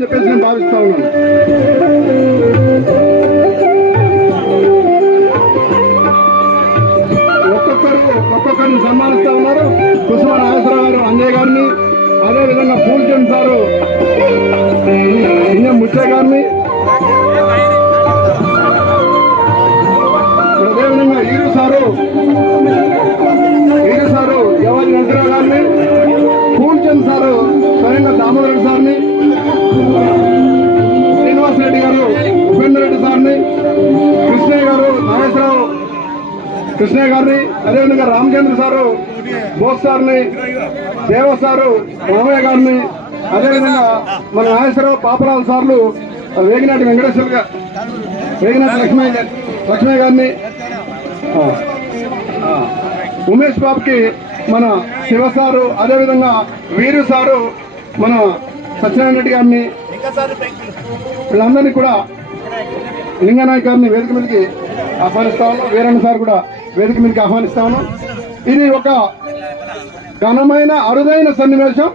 చెప్పేసి నేను భావిస్తా ఉన్నాను. ఒక్కొక్కరిని సన్మానిస్తా ఉన్నారు. కుసుమ నాగేశ్వరరావు గారు అంజయ్ గారిని, అదేవిధంగా పూల్చంద్ సారు ఇంజం ముచ్చే గారిని, అదేవిధంగా ఈరు సారు జవాజీ నరసరావు గారిని, పూల్చంద్ సారు స్వయంగా దామోదర్ సార్ని, శ్రీనివాస్ రెడ్డి గారు ఉపేందర్ రెడ్డి సార్ని, కృష్ణయ్య గారు నాగేశ్వరరావు కృష్ణయ్య గారిని, అదేవిధంగా రామచంద్ర సారు బోస్ సార్ని, దేవ సారు రామయ్య గారిని, అదేవిధంగా మన నాగేశ్వరరావు పాపరావు సార్లు వేగినాటి వెంకటేశ్వర వేగినాటి లక్ష్మయ్య గారిని, ఉమేష్ బాబుకి మన శివ సారు, అదేవిధంగా వీరు సారు మన సత్యనారాయణ రెడ్డి గారిని, వీళ్ళందరినీ కూడా లింగనాయక్ గారిని వేదిక మీదకి ఆహ్వానిస్తా ఉన్నాం. వీరన్న సార్ కూడా వేదిక మీదకి ఆహ్వానిస్తా ఉన్నాం. ఇది ఒక ఘనమైన అరుదైన సన్నివేశం.